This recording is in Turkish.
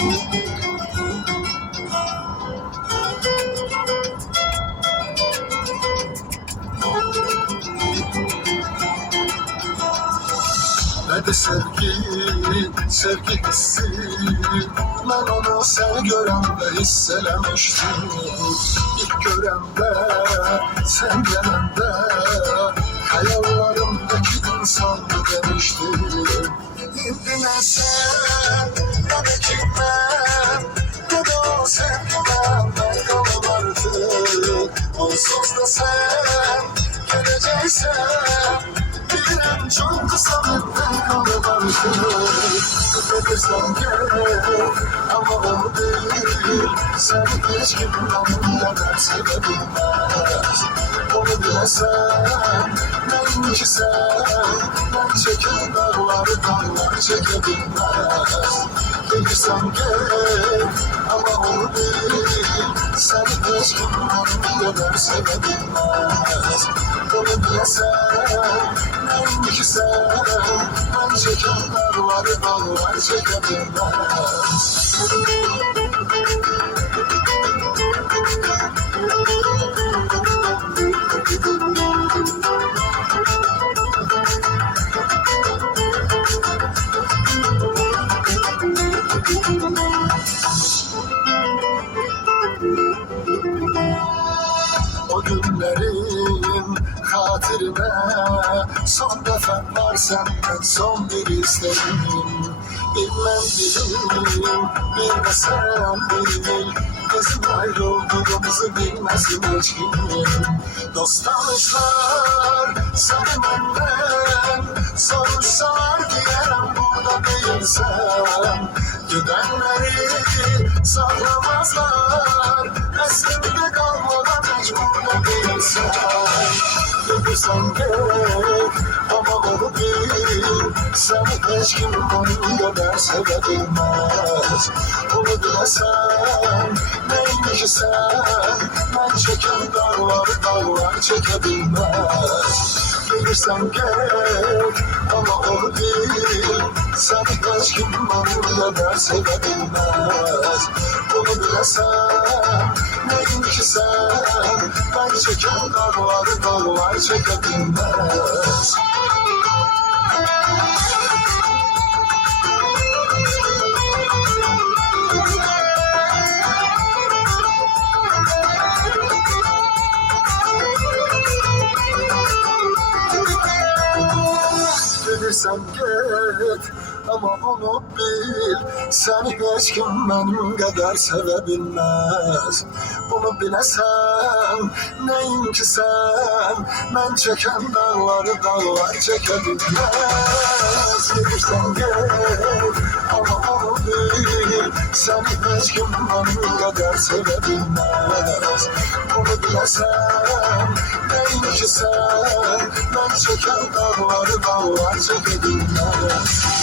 Ne de sevgi, sevgi hissi. Ben onu sen görende hisselemiştim. İlk görende, sen gelende, hayallerimdeki insandı demiştim. Şimdi ne sen, ne de kim ben, ne de o sevgiden ben kalım artık. Onsuz da sen geleceksen, bilmem çok kısa bir kalıp artık. Öpürsen gel ama onu değil. Sen hiç kimden sevebilmez. Onu bilesen, ben ki sen, ben çeken dağlar çekebilmez. Gelirsen gel ama onu değil. Sen hiç kimden sevebilmez. Onu bilesen, ben ki sen, ben çeken dağlar çekebilmez. O günlerin hatırına son defa var senden son bir isteğim. Bilmem bilme sen bil. Bizim ayrıldığımızı bilmezdim hiç kim. Dost tanışlar sana benden soruşsalar diyemem burada değilsen. Gidenleri saklamazlar, esrimde kalmadan hiç burada değilsen. Öpürsen gel ama onu bil. Seni hiç kim onun kadar sevebilmez. Onu bilesen neymiş sen, ben çeken dağlar çekebilmez. Gelirsen gel ama onu bil. Seni hiç kim onun kadar sevebilmez. Onu bilesen neymiş sen, ben çeken dağlar çekebilmez. Gelirsen git ama onu bil. Seni hiç kim benim kadar sevebilmez. Bunu bilesen neyim ki sen, ben çeken dağlar çekebilmez. Gelirsen git ama onu bil. Seni hiç kim benim kadar sevebilmez. Bunu bilesen neyim ki sen, ben çeken dağlar çekebilmez.